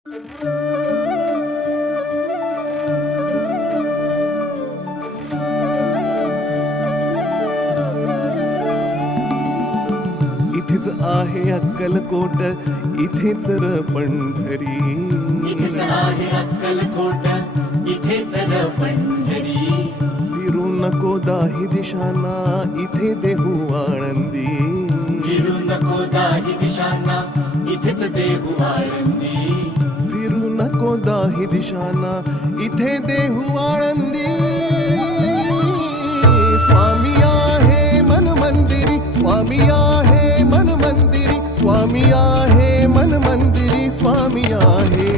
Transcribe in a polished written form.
इथेच आहे अक्कलकोट, इथेच र पंढरी. इथेच आहे अक्कलकोट, इथेच र पंढरी. फिरू नको दाही दिशांना, इथे देहू आळंदी. फिरू नको दाही दिशांना, इथेच देहू आळंदी. फिरू नको दाही दिशांना, इथे देहू आळंदी. स्वामी आहे मन मंदिरी, स्वामी आहे मन मंदिरी, स्वामी आहे मन मंदिरी, स्वामी आहे